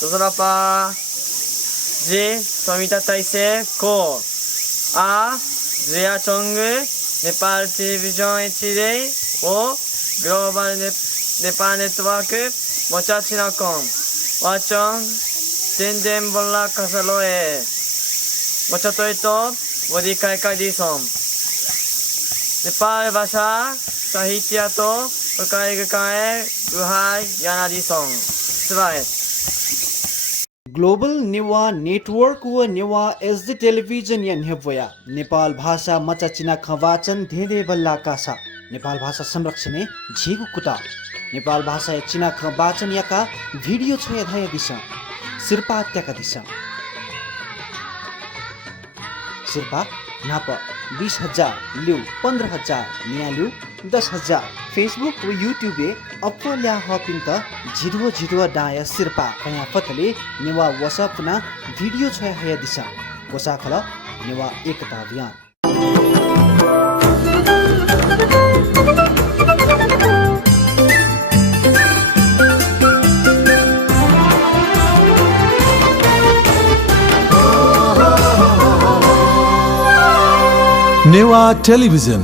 トトラパジ富田大成コアズヤチョングネパールテレビジョン HD をグローバルネパールネットワークモチャチナコンワチョンデンデンボラカサロエモチャトイとボディカイカディソンネパールभाषा साहित्य तो प्रकारिकाए गुहाई यानादिसों सुबाए global Newa network व नेवा एसडी टेलिभिजन या नेभया नेपाल भाषा मचाचिना खवाचन धेरे बल्ला कासा नेपाल भाषा संरक्षण झिगु कुटा नेपाल भाषा चिना खवाचन याका भिडियो छ धाय दिशा सिरपा त्याका दिशा सिरपा नाप 20,000 लिउ 15,000 निया लिउ 10,000 फेसबुक व युट्युबे अपल्या हपिङ त झिडुव झिडुव डाय सिरपा कया फतले नेवा वसपना भिडियो छ हया दिशा कोसा खल नेवा एकता अभियान नेवा टेलिभिजन